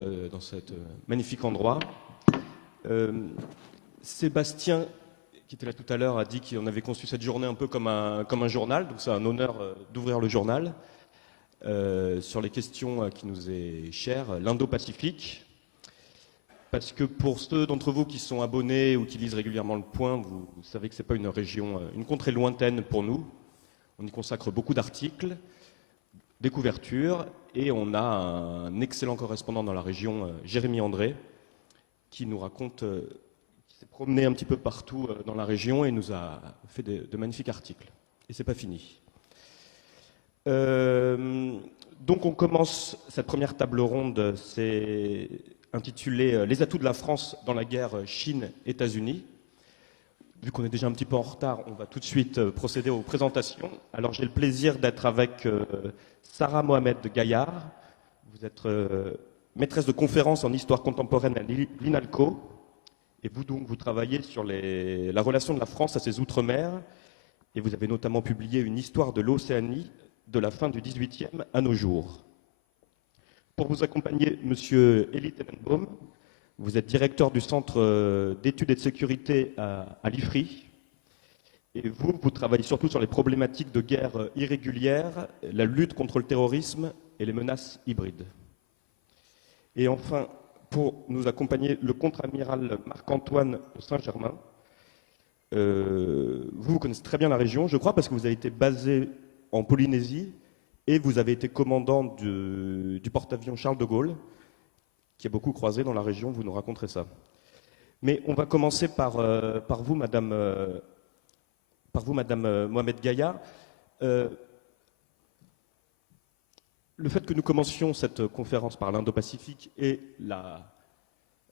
dans cet magnifique endroit. Sébastien, qui était là tout à l'heure, a dit qu'on avait conçu cette journée un peu comme un journal, donc c'est un honneur d'ouvrir le journal sur les questions qui nous est chères, l'Indo-Pacifique. Parce que pour ceux d'entre vous qui sont abonnés ou qui lisent régulièrement Le Point, vous savez que ce n'est pas une région, une contrée lointaine pour nous. On y consacre beaucoup d'articles, des couvertures, et on a un excellent correspondant dans la région, Jérémy André, qui nous raconte, qui s'est promené un petit peu partout dans la région et nous a fait de magnifiques articles. Et c'est pas fini. Donc on commence cette première table ronde, c'est intitulé Les atouts de la France dans la guerre Chine-États-Unis. Vu qu'on est déjà un petit peu en retard, on va tout de suite procéder aux présentations. Alors j'ai le plaisir d'être avec Sarah Mohamed Gaillard. Vous êtes maîtresse de conférences en histoire contemporaine à l'INALCO. Et vous donc, vous travaillez sur la relation de la France à ses outre-mer. Et vous avez notamment publié une histoire de l'Océanie de la fin du XVIIIe à nos jours. Pour vous accompagner, Monsieur Elie Tenenbaum, vous êtes directeur du Centre d'études et de sécurité à l'IFRI. Et vous travaillez surtout sur les problématiques de guerre irrégulière, la lutte contre le terrorisme et les menaces hybrides. Et enfin, pour nous accompagner, le contre-amiral Marc-Antoine de Saint-Germain. Vous connaissez très bien la région, je crois, parce que vous avez été basé en Polynésie et vous avez été commandant du porte-avions Charles de Gaulle, qui a beaucoup croisé dans la région, vous nous raconterez ça. Mais on va commencer par vous, Madame Mohamed Gaillard. Le fait que nous commencions cette conférence par l'Indo-Pacifique et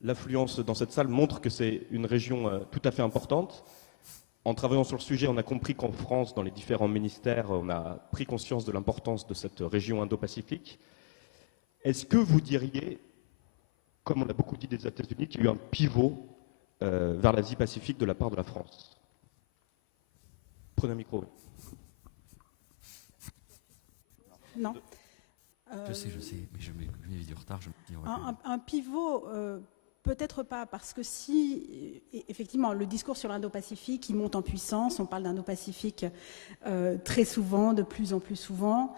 l'affluence dans cette salle montre que c'est une région tout à fait importante. En travaillant sur le sujet, on a compris qu'en France, dans les différents ministères, on a pris conscience de l'importance de cette région Indo-Pacifique. Est-ce que vous diriez, comme on a beaucoup dit des États-Unis, qu'il y a eu un pivot vers l'Asie-Pacifique de la part de la France? Prenez un micro. Non. Je sais, mais je mets du retard. Un pivot, peut-être pas, parce que si, effectivement, le discours sur l'Indo-Pacifique, il monte en puissance, on parle d'Indo-Pacifique très souvent, de plus en plus souvent,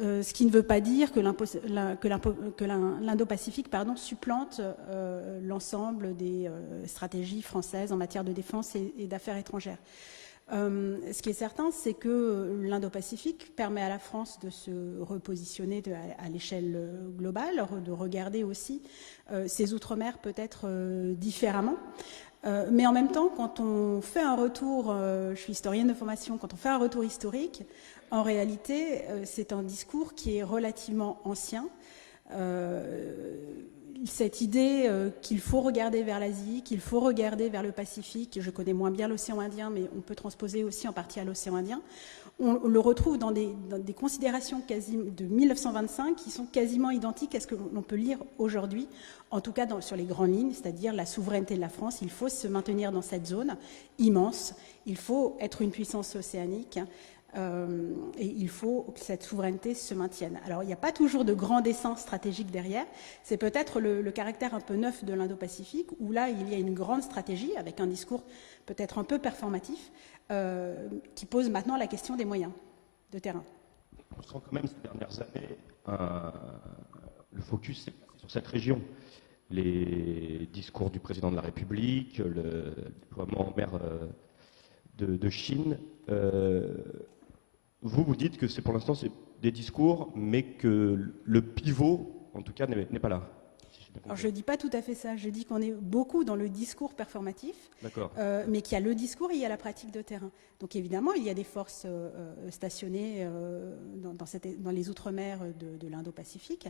ce qui ne veut pas dire que l'Indo-Pacifique supplante l'ensemble des stratégies françaises en matière de défense et d'affaires étrangères. Ce qui est certain, c'est que l'Indo-Pacifique permet à la France de se repositionner à l'échelle globale, de regarder aussi ses outre-mer peut-être différemment. Mais en même temps, quand on fait un retour, je suis historienne de formation, quand on fait un retour historique, en réalité, c'est un discours qui est relativement ancien. Cette idée qu'il faut regarder vers l'Asie, qu'il faut regarder vers le Pacifique, je connais moins bien l'océan Indien, mais on peut transposer aussi en partie à l'océan Indien, on le retrouve dans des considérations de 1925 qui sont quasiment identiques à ce que l'on peut lire aujourd'hui, en tout cas sur les grandes lignes, c'est-à-dire la souveraineté de la France. Il faut se maintenir dans cette zone immense, il faut être une puissance océanique, et il faut que cette souveraineté se maintienne. Alors, il n'y a pas toujours de grand dessein stratégique derrière. C'est peut-être le caractère un peu neuf de l'Indo-Pacifique, où là, il y a une grande stratégie, avec un discours peut-être un peu performatif, qui pose maintenant la question des moyens de terrain. On sent quand même ces dernières années le focus est sur cette région. Les discours du président de la République, le déploiement en mer de Chine. Vous dites que pour l'instant, c'est des discours, mais que le pivot, en tout cas, n'est pas là. Alors, je ne dis pas tout à fait ça. Je dis qu'on est beaucoup dans le discours performatif, mais qu'il y a le discours et il y a la pratique de terrain. Donc, évidemment, il y a des forces stationnées dans les outre-mer de l'Indo-Pacifique,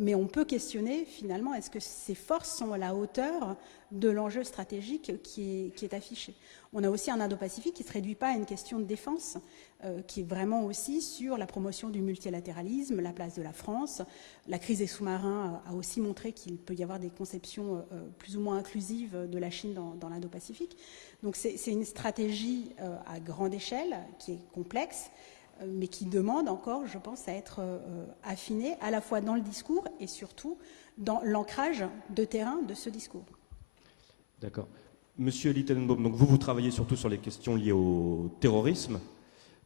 mais on peut questionner, finalement, est-ce que ces forces sont à la hauteur de l'enjeu stratégique qui est affiché. On a aussi un Indo-Pacifique qui ne se réduit pas à une question de défense, qui est vraiment aussi sur la promotion du multilatéralisme, la place de la France. La crise des sous-marins a aussi montré qu'il peut y avoir des conceptions plus ou moins inclusives de la Chine dans l'Indo-Pacifique. Donc c'est une stratégie à grande échelle qui est complexe, mais qui demande encore, je pense, à être affinée à la fois dans le discours et surtout dans l'ancrage de terrain de ce discours. D'accord. Monsieur Littenbaum, donc vous travaillez surtout sur les questions liées au terrorisme.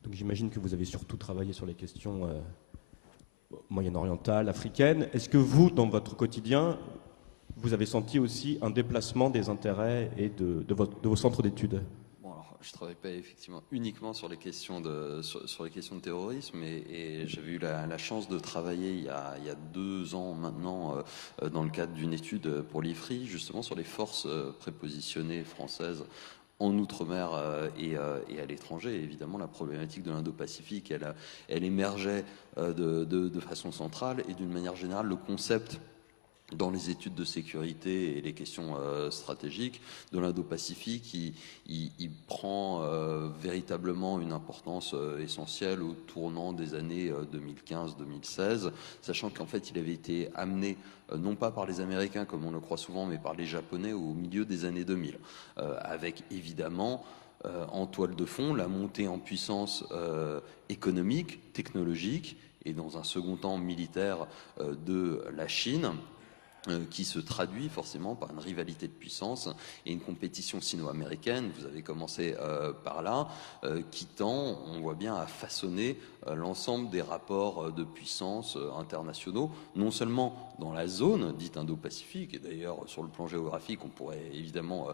Donc j'imagine que vous avez surtout travaillé sur les questions moyen-orientales, africaines. Est-ce que vous, dans votre quotidien, vous avez senti aussi un déplacement des intérêts et de vos centres d'études ? Je ne travaille pas effectivement uniquement sur les questions sur les questions de terrorisme, et j'avais eu la chance de travailler il y a 2 ans maintenant dans le cadre d'une étude pour l'IFRI, justement sur les forces prépositionnées françaises en Outre-mer et à l'étranger. Et évidemment, la problématique de l'Indo-Pacifique, elle émergeait de façon centrale, et d'une manière générale, le concept dans les études de sécurité et les questions stratégiques de l'Indo-Pacifique, il prend véritablement une importance essentielle au tournant des années 2015-2016, sachant qu'en fait il avait été amené non pas par les Américains comme on le croit souvent, mais par les Japonais au milieu des années 2000, avec évidemment en toile de fond la montée en puissance économique, technologique et dans un second temps militaire de la Chine, qui se traduit forcément par une rivalité de puissance et une compétition sino-américaine, vous avez commencé par là, qui tend, on voit bien, à façonner l'ensemble des rapports de puissance internationaux, non seulement dans la zone dite Indo-Pacifique, et d'ailleurs sur le plan géographique, on pourrait évidemment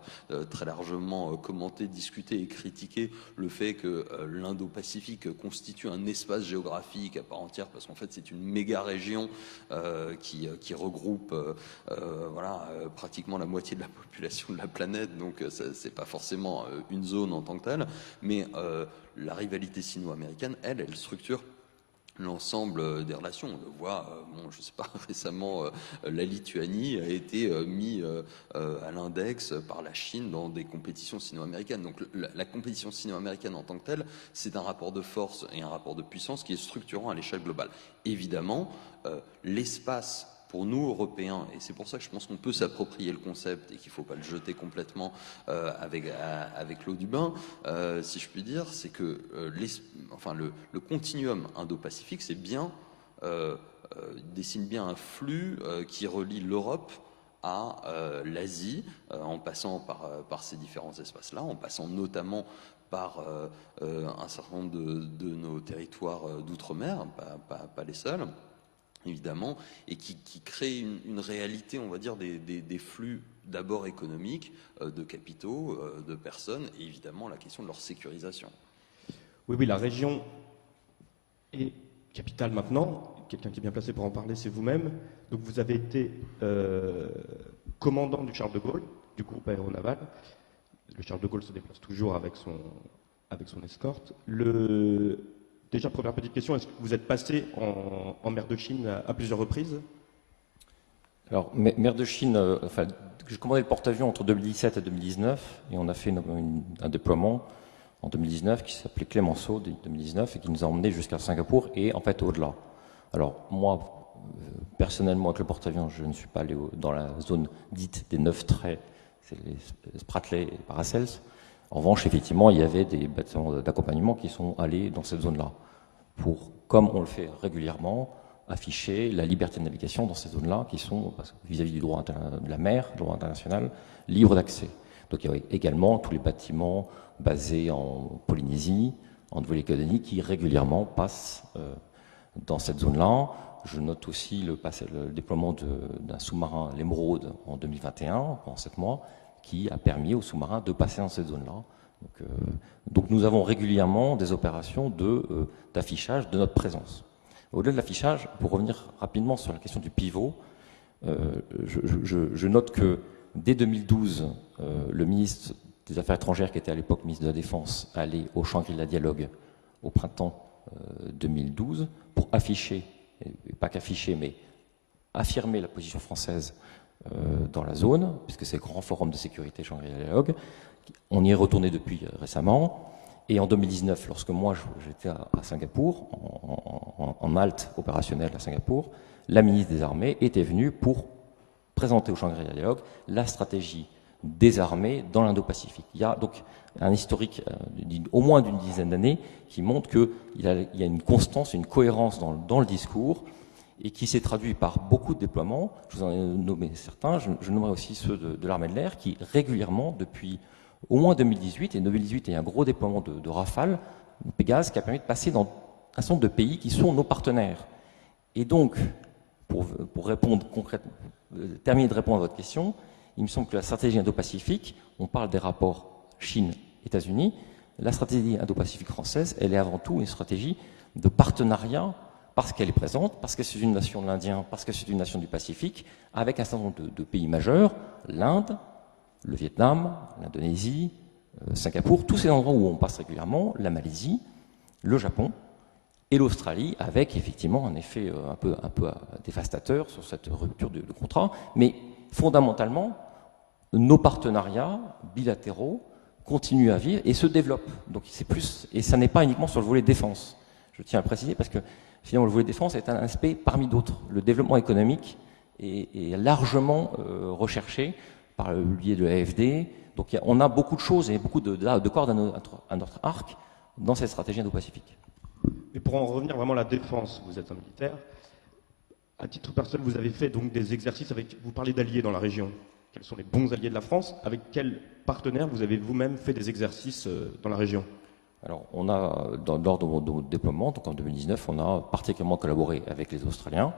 très largement commenter, discuter et critiquer le fait que l'Indo-Pacifique constitue un espace géographique à part entière, parce qu'en fait c'est une méga région qui regroupe pratiquement la moitié de la population de la planète, donc c'est pas forcément une zone en tant que telle, mais la rivalité sino-américaine, elle structure l'ensemble des relations. On le voit, je sais pas, récemment, la Lituanie a été mis à l'index par la Chine dans des compétitions sino-américaines. Donc la compétition sino-américaine en tant que telle, c'est un rapport de force et un rapport de puissance qui est structurant à l'échelle globale. Évidemment, l'espace pour nous, Européens, et c'est pour ça que je pense qu'on peut s'approprier le concept et qu'il ne faut pas le jeter complètement avec l'eau du bain, si je puis dire, c'est que le continuum Indo-Pacifique, c'est bien, dessine bien un flux qui relie l'Europe à l'Asie, en passant par ces différents espaces-là, en passant notamment par un certain nombre de nos territoires d'outre-mer, pas les seuls, évidemment, et qui crée une réalité, on va dire, des flux d'abord économiques, de capitaux, de personnes, et évidemment la question de leur sécurisation. Oui, la région est capitale maintenant. Quelqu'un qui est bien placé pour en parler, c'est vous-même. Donc vous avez été commandant du Charles de Gaulle, du groupe aéronaval. Le Charles de Gaulle se déplace toujours avec son escorte. Déjà, première petite question, est-ce que vous êtes passé en mer de Chine à plusieurs reprises ? Alors, mer de Chine, j'ai commandé le porte-avions entre 2017 et 2019, et on a fait un déploiement en 2019 qui s'appelait Clémenceau 2019 et qui nous a emmenés jusqu'à Singapour et en fait au-delà. Alors, moi, personnellement, avec le porte-avions, je ne suis pas allé dans la zone dite des 9 traits, c'est les Spratley et Paracels. En revanche, effectivement, il y avait des bâtiments d'accompagnement qui sont allés dans cette zone-là pour, comme on le fait régulièrement, afficher la liberté de navigation dans ces zones-là qui sont, vis-à-vis du droit de la mer, du droit international, libres d'accès. Donc il y a également tous les bâtiments basés en Polynésie, en Nouvelle-Calédonie, qui régulièrement passent dans cette zone-là. Je note aussi le déploiement d'un sous-marin, l'Émeraude, en 2021, pendant 7 mois, qui a permis aux sous-marins de passer dans cette zone-là. Donc nous avons régulièrement des opérations d'affichage de notre présence. Au-delà de l'affichage, pour revenir rapidement sur la question du pivot, je note que dès 2012, le ministre des Affaires étrangères, qui était à l'époque ministre de la Défense, allait au Shangri-La Dialogue au printemps 2012 pour afficher, et pas qu'afficher, mais affirmer la position française dans la zone, puisque c'est le grand forum de sécurité Shangri-La Dialogue. On y est retourné depuis récemment. Et en 2019, lorsque moi j'étais à Singapour, en halte opérationnelle à Singapour, la ministre des Armées était venue pour présenter au Shangri-La Dialogue la stratégie des armées dans l'Indo-Pacifique. Il y a donc un historique au moins d'une dizaine d'années qui montre qu'il y a une constance, une cohérence dans le discours. et qui s'est traduit par beaucoup de déploiements. Je vous en ai nommé certains, je nommerai aussi ceux de l'armée de l'air qui régulièrement, depuis au moins 2018, et 2018 il y a un gros déploiement de Rafale, de Pégase, qui a permis de passer dans un certain nombre de pays qui sont nos partenaires. Et donc, pour répondre concrètement, terminer de répondre à votre question, il me semble que la stratégie Indo-Pacifique, on parle des rapports Chine-États-Unis, la stratégie Indo-Pacifique française, elle est avant tout une stratégie de partenariat, parce qu'elle est présente, parce que c'est une nation de l'Indien, parce que c'est une nation du Pacifique, avec un certain nombre de pays majeurs, l'Inde, le Vietnam, l'Indonésie, Singapour, tous ces endroits où on passe régulièrement, la Malaisie, le Japon et l'Australie, avec effectivement un effet un peu dévastateur sur cette rupture de contrat. Mais fondamentalement, nos partenariats bilatéraux continuent à vivre et se développent. Donc c'est plus, et ça n'est pas uniquement sur le volet défense. Je tiens à le préciser parce que finalement le volet défense est un aspect parmi d'autres. Le développement économique est largement recherché par le biais de l'AFD. Donc on a beaucoup de choses et beaucoup de cordes à notre arc dans cette stratégie Indo-Pacifique. Et pour en revenir vraiment à la défense, vous êtes un militaire. À titre personnel, vous avez fait donc des exercices avec. Vous parlez d'alliés dans la région. Quels sont les bons alliés de la France? Avec quels partenaires vous avez vous-même fait des exercices dans la région? Alors, on a, lors de mon déploiement, donc en 2019, on a particulièrement collaboré avec les Australiens,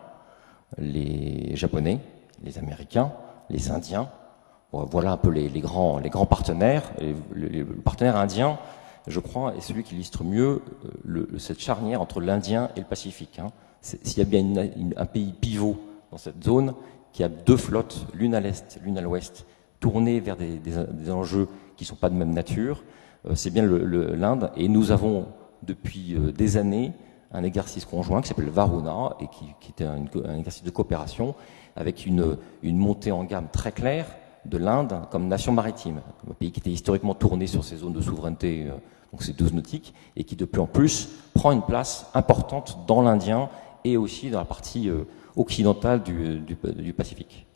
les Japonais, les Américains, les Indiens. Voilà un peu les grands partenaires. Et le partenaire indien, je crois, est celui qui illustre mieux cette charnière entre l'Indien et le Pacifique. Hein. S'il y a bien un pays pivot dans cette zone, qui a deux flottes, l'une à l'est, l'une à l'ouest, tournées vers des enjeux qui ne sont pas de même nature, c'est bien l'Inde. Et nous avons, depuis des années, un exercice conjoint qui s'appelle Varuna, et qui était un exercice de coopération, avec une montée en gamme très claire de l'Inde comme nation maritime, un pays qui était historiquement tourné sur ces zones de souveraineté, donc ces 12 nautiques, et qui de plus en plus prend une place importante dans l'Indien et aussi dans la partie occidentale du Pacifique.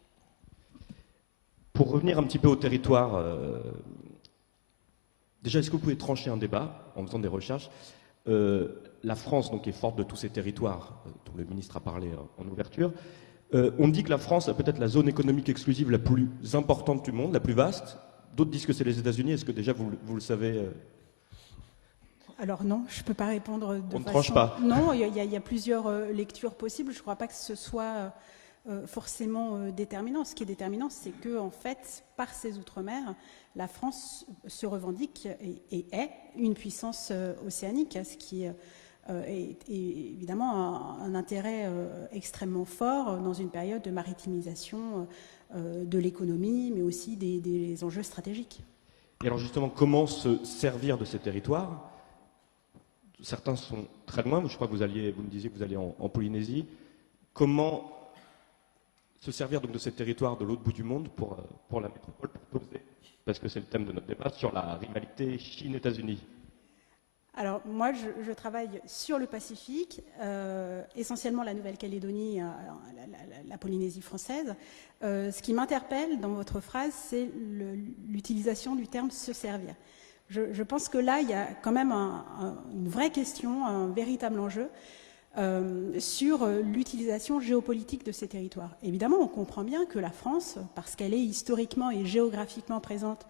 Pour revenir un petit peu au territoire, déjà, est-ce que vous pouvez trancher un débat en faisant des recherches? La France donc, est forte de tous ces territoires dont le ministre a parlé en ouverture. On dit que la France a peut-être la zone économique exclusive la plus importante du monde, la plus vaste. D'autres disent que c'est les États-Unis. Est-ce que déjà vous le savez Alors non, je ne peux pas répondre de On ne façon... tranche pas. Non, il y a plusieurs lectures possibles. Je ne crois pas que ce soit forcément déterminant. Ce qui est déterminant, c'est que, en fait, par ses outre-mer, la France se revendique et est une puissance océanique, ce qui est évidemment un intérêt extrêmement fort dans une période de maritimisation de l'économie, mais aussi des enjeux stratégiques. Et alors justement, comment se servir de ces territoires? Certains sont très loin. Je crois que vous me disiez que vous alliez en Polynésie. Comment se servir donc de ces territoires de l'autre bout du monde pour la métropole, pour poser, parce que c'est le thème de notre débat, sur la rivalité Chine-États-Unis? Alors moi, je travaille sur le Pacifique, essentiellement la Nouvelle-Calédonie, la Polynésie française. Ce qui m'interpelle dans votre phrase, c'est l'utilisation du terme « se servir ». Je pense que là, il y a quand même une vraie question, un véritable enjeu sur l'utilisation géopolitique de ces territoires. Évidemment, on comprend bien que la France, parce qu'elle est historiquement et géographiquement présente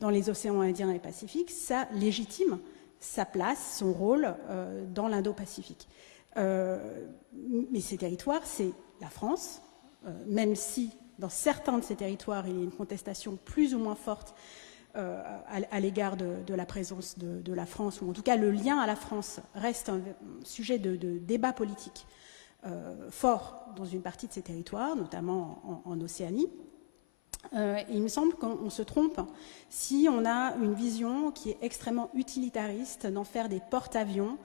dans les océans Indien et Pacifique, ça légitime sa place, son rôle dans l'Indo-Pacifique. Mais ces territoires, c'est la France, même si dans certains de ces territoires, il y a une contestation plus ou moins forte à l'égard de la présence de la France, ou en tout cas le lien à la France reste un sujet de débat politique fort dans une partie de ces territoires, notamment en Océanie. Il me semble qu'on se trompe si on a une vision qui est extrêmement utilitariste, d'en faire des porte-avions,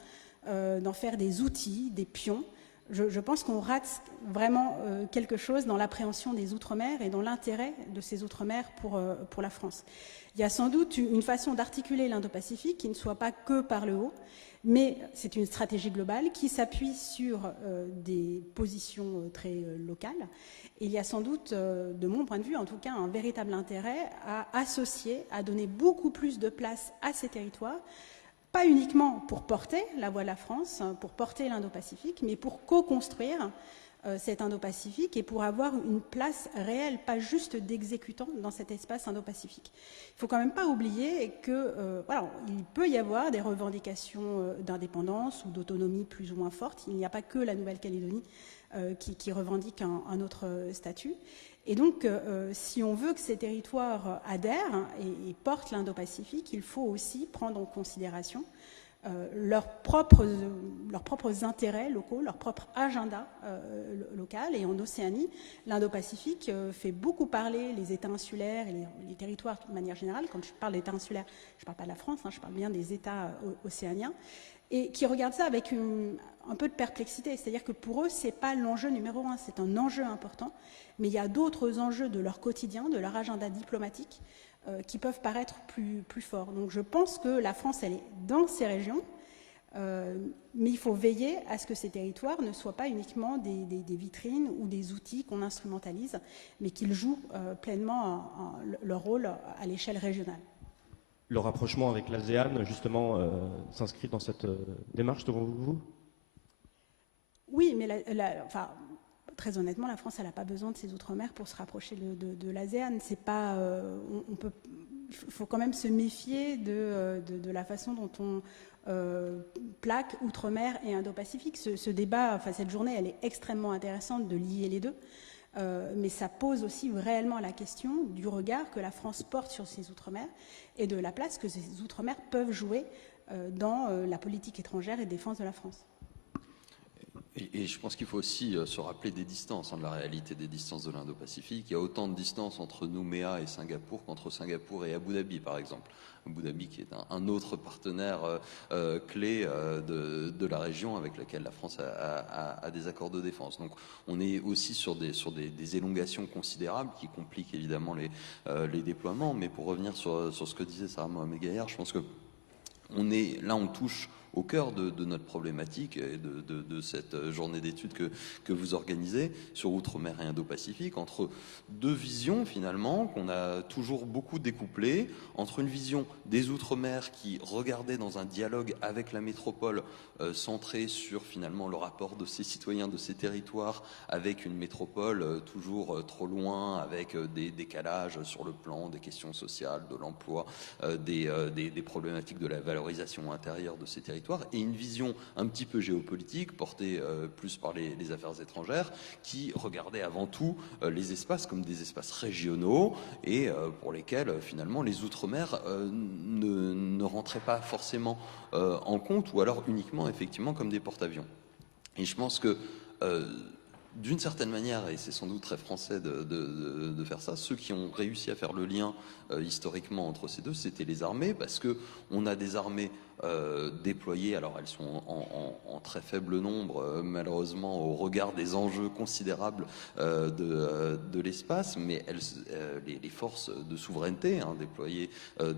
d'en faire des outils, des pions. Je pense qu'on rate vraiment quelque chose dans l'appréhension des Outre-mer et dans l'intérêt de ces Outre-mer pour la France. Il y a sans doute une façon d'articuler l'Indo-Pacifique qui ne soit pas que par le haut, mais c'est une stratégie globale qui s'appuie sur des positions très locales. Et il y a sans doute, de mon point de vue en tout cas, un véritable intérêt à associer, à donner beaucoup plus de place à ces territoires, pas uniquement pour porter la voix de la France, pour porter l'Indo-Pacifique, mais pour co-construire cet Indo-Pacifique et pour avoir une place réelle, pas juste d'exécutant dans cet espace Indo-Pacifique. Il ne faut quand même pas oublier que voilà, il peut y avoir des revendications d'indépendance ou d'autonomie plus ou moins fortes. Il n'y a pas que la Nouvelle-Calédonie qui revendique un autre statut. Et donc, si on veut que ces territoires adhèrent et portent l'Indo-Pacifique, il faut aussi prendre en considération leurs propres intérêts locaux, leur propre agenda local. Et en Océanie, l'Indo-Pacifique fait beaucoup parler les États insulaires et les territoires de manière générale. Quand je parle d'États insulaires, je ne parle pas de la France, je parle bien des États océaniens, et qui regardent ça avec un peu de perplexité. C'est-à-dire que pour eux, ce n'est pas l'enjeu numéro un, c'est un enjeu important, mais il y a d'autres enjeux de leur quotidien, de leur agenda diplomatique, qui peuvent paraître plus forts. Donc je pense que la France, elle est dans ces régions, mais il faut veiller à ce que ces territoires ne soient pas uniquement des vitrines ou des outils qu'on instrumentalise, mais qu'ils jouent pleinement leur rôle à l'échelle régionale. Le rapprochement avec l'ASEAN, justement, s'inscrit dans cette démarche, selon vous? Oui, mais très honnêtement, la France, elle n'a pas besoin de ses outre-mer pour se rapprocher de l'ASEAN. C'est pas, il faut quand même se méfier de la façon dont on plaque outre-mer et Indo-Pacifique. Ce débat, cette journée, elle est extrêmement intéressante de lier les deux. Mais ça pose aussi réellement la question du regard que la France porte sur ses outre-mer et de la place que ces outre-mer peuvent jouer dans la politique étrangère et de défense de la France. Et je pense qu'il faut aussi se rappeler des distances, de la réalité des distances de l'Indo-Pacifique. Il y a autant de distances entre Nouméa et Singapour qu'entre Singapour et Abu Dhabi, par exemple. Abu Dhabi qui est un autre partenaire clé de la région avec laquelle la France a des accords de défense. Donc on est aussi sur des élongations considérables qui compliquent évidemment les déploiements. Mais pour revenir sur ce que disait Sarah Mohamed-Gaillard, je pense que on touche au cœur de notre problématique et de cette journée d'études que vous organisez sur Outre-mer et Indo-Pacifique, entre deux visions finalement qu'on a toujours beaucoup découplées, entre une vision des Outre-mer qui regardait dans un dialogue avec la métropole centré sur finalement le rapport de ces citoyens, de ces territoires avec une métropole toujours trop loin, avec des décalages sur le plan des questions sociales, de l'emploi, des problématiques de la valorisation intérieure de ces territoires, et une vision un petit peu géopolitique portée plus par les affaires étrangères qui regardait avant tout les espaces comme des espaces régionaux et pour lesquels finalement les outre-mer ne rentraient pas forcément en compte, ou alors uniquement effectivement comme des porte-avions. Et je pense que d'une certaine manière, et c'est sans doute très français de faire ça, ceux qui ont réussi à faire le lien historiquement entre ces deux, c'était les armées, parce que on a des armées déployées, alors elles sont en très faible nombre, malheureusement, au regard des enjeux considérables de l'espace, mais les forces de souveraineté déployées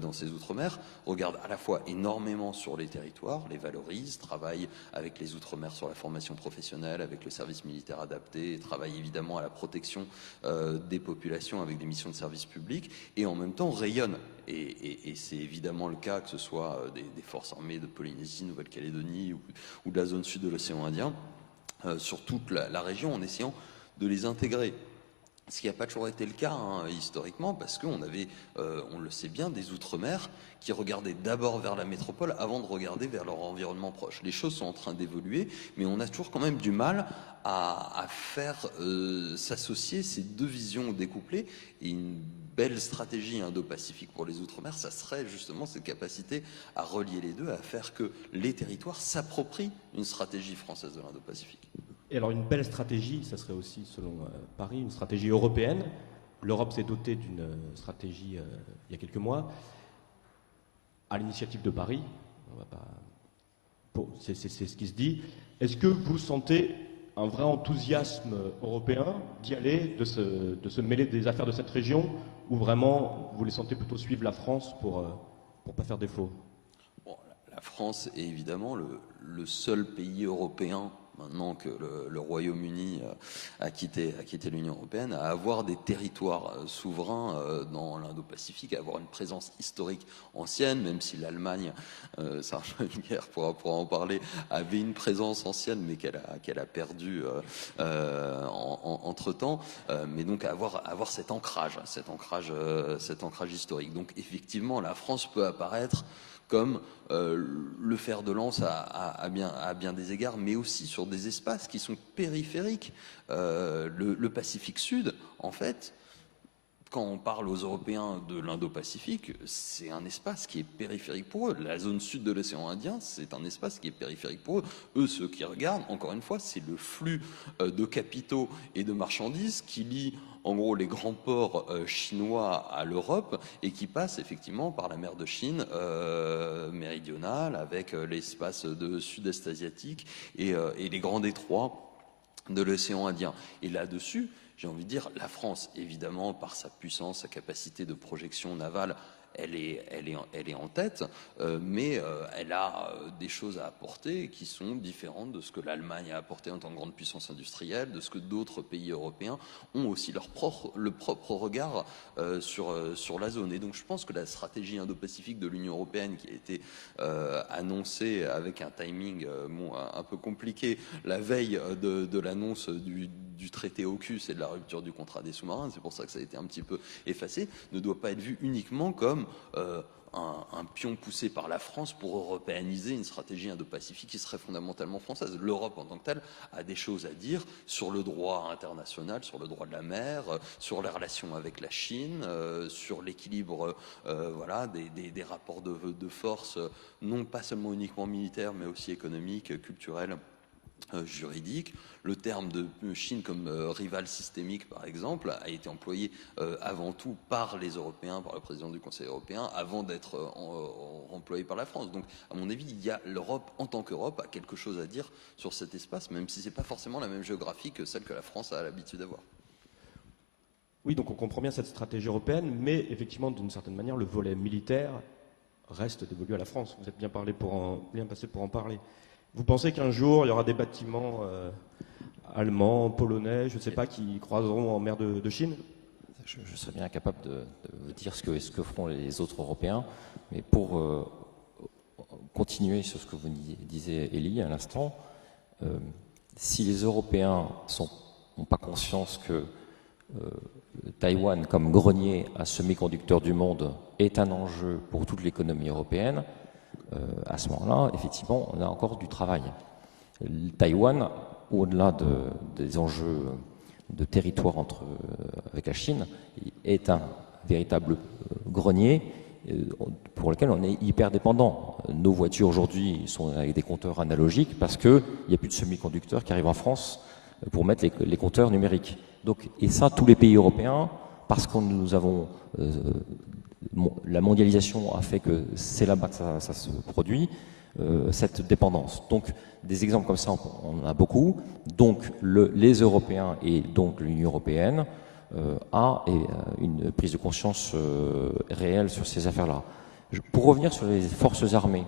dans ces outre-mer regardent à la fois énormément sur les territoires, les valorisent, travaillent avec les outre-mer sur la formation professionnelle, avec le service militaire adapté, travaillent évidemment à la protection des populations avec des missions de service public, et en même temps rayonnent. Et c'est évidemment le cas que ce soit des forces armées de Polynésie, Nouvelle-Calédonie ou de la zone sud de l'océan Indien, sur toute la région, en essayant de les intégrer. Ce qui n'a pas toujours été le cas historiquement, parce qu'on avait, on le sait bien, des outre-mer qui regardaient d'abord vers la métropole avant de regarder vers leur environnement proche. Les choses sont en train d'évoluer, mais on a toujours quand même du mal à faire s'associer ces deux visions découplées. Et une belle stratégie indo-pacifique pour les outre-mer, ça serait justement cette capacité à relier les deux, à faire que les territoires s'approprient une stratégie française de l'Indo-Pacifique. Et alors une belle stratégie, ça serait aussi, selon Paris, une stratégie européenne. L'Europe s'est dotée d'une stratégie il y a quelques mois, à l'initiative de Paris. C'est ce qui se dit. Est-ce que vous sentez un vrai enthousiasme européen d'y aller, de se mêler des affaires de cette région, ou vraiment vous les sentez plutôt suivre la France pour pas faire défaut? Bon, la France est évidemment le seul pays européen maintenant que le Royaume-Uni a quitté l'Union européenne, à avoir des territoires souverains dans l'Indo-Pacifique, à avoir une présence historique ancienne, même si l'Allemagne, Serge Guerre pourra en parler, avait une présence ancienne, mais qu'elle a perdu entre-temps, mais donc avoir cet ancrage historique. Donc effectivement, la France peut apparaître comme le fer de lance à bien des égards, mais aussi sur des espaces qui sont périphériques. Le Pacifique Sud, en fait, quand on parle aux Européens de l'Indo-Pacifique, c'est un espace qui est périphérique pour eux. La zone sud de l'océan Indien, c'est un espace qui est périphérique pour eux. Eux, ceux qui regardent, encore une fois, c'est le flux de capitaux et de marchandises qui lie en gros les grands ports chinois à l'Europe et qui passe effectivement par la mer de Chine méridionale avec l'espace de sud-est asiatique et les grands détroits de l'océan Indien. Et là-dessus, j'ai envie de dire, la France, évidemment, par sa puissance, sa capacité de projection navale, elle est en tête, mais elle a des choses à apporter qui sont différentes de ce que l'Allemagne a apporté en tant que grande puissance industrielle, de ce que d'autres pays européens ont aussi le propre regard sur la zone. Et donc je pense que la stratégie indo-pacifique de l'Union européenne, qui a été annoncée avec un timing un peu compliqué la veille de l'annonce du traité AUKUS et de la rupture du contrat des sous-marins, c'est pour ça que ça a été un petit peu effacé, ne doit pas être vu uniquement comme un pion poussé par la France pour européaniser une stratégie indo-pacifique qui serait fondamentalement française. L'Europe en tant que telle a des choses à dire sur le droit international, sur le droit de la mer, sur les relations avec la Chine, sur l'équilibre des rapports de force, non pas seulement uniquement militaires, mais aussi économiques, culturels, juridique. Le terme de Chine comme rival systémique, par exemple, a été employé avant tout par les Européens, par le président du Conseil européen, avant d'être employé par la France. Donc, à mon avis, l'Europe, en tant qu'Europe, a quelque chose à dire sur cet espace, même si c'est pas forcément la même géographie que celle que la France a l'habitude d'avoir. Oui, donc on comprend bien cette stratégie européenne, mais effectivement, d'une certaine manière, le volet militaire reste dévolu à la France. Vous êtes bien passé pour en parler. Vous pensez qu'un jour, il y aura des bâtiments allemands, polonais, je ne sais pas, qui croiseront en mer de Chine? Je serais bien incapable de dire ce que feront les autres Européens, mais pour continuer sur ce que vous disiez, Élie, à l'instant, si les Européens n'ont pas conscience que Taïwan, comme grenier à semi-conducteurs du monde, est un enjeu pour toute l'économie européenne, à ce moment-là, effectivement, on a encore du travail. Taïwan, au-delà des enjeux de territoire avec la Chine, est un véritable grenier pour lequel on est hyper dépendant. Nos voitures aujourd'hui sont avec des compteurs analogiques parce qu'il n'y a plus de semi-conducteurs qui arrivent en France pour mettre les compteurs numériques. Donc, et ça, tous les pays européens, parce que nous avons... la mondialisation a fait que c'est là-bas que ça se produit, cette dépendance. Donc, des exemples comme ça, on en a beaucoup. Donc, les Européens et donc l'Union européenne a une prise de conscience réelle sur ces affaires-là. Pour revenir sur les forces armées,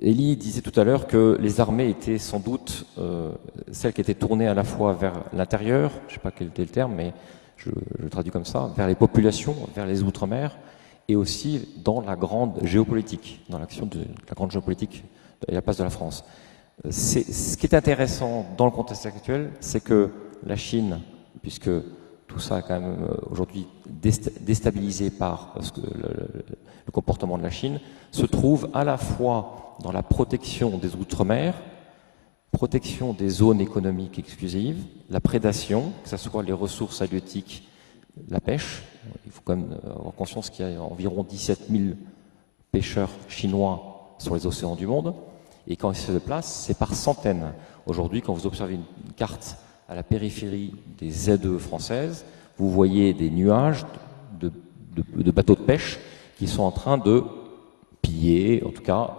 Élie disait tout à l'heure que les armées étaient sans doute celles qui étaient tournées à la fois vers l'intérieur, je ne sais pas quel était le terme, mais je traduis comme ça, vers les populations, vers les outre-mer, et aussi dans la grande géopolitique, dans l'action de la grande géopolitique et la place de la France. Ce qui est intéressant dans le contexte actuel, c'est que la Chine, puisque tout ça est quand même aujourd'hui déstabilisé par le comportement de la Chine, se trouve à la fois dans la protection des outre-mer, protection des zones économiques exclusives, la prédation, que ce soit les ressources halieutiques, la pêche. Il faut quand même avoir conscience qu'il y a environ 17 000 pêcheurs chinois sur les océans du monde. Et quand ils se déplacent, c'est par centaines. Aujourd'hui, quand vous observez une carte à la périphérie des aides françaises, vous voyez des nuages de bateaux de pêche qui sont en train de piller, en tout cas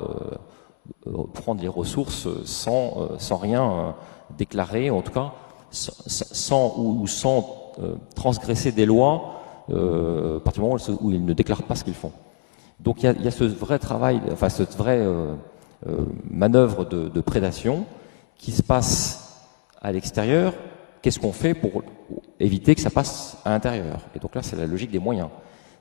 prendre les ressources sans rien déclarer, en tout cas sans transgresser des lois à partir du moment où ils ne déclarent pas ce qu'ils font. Donc il y a ce vrai travail, enfin cette vraie manœuvres de prédation qui se passent à l'extérieur. Qu'est-ce qu'on fait pour éviter que ça passe à l'intérieur? Et donc là, c'est la logique des moyens.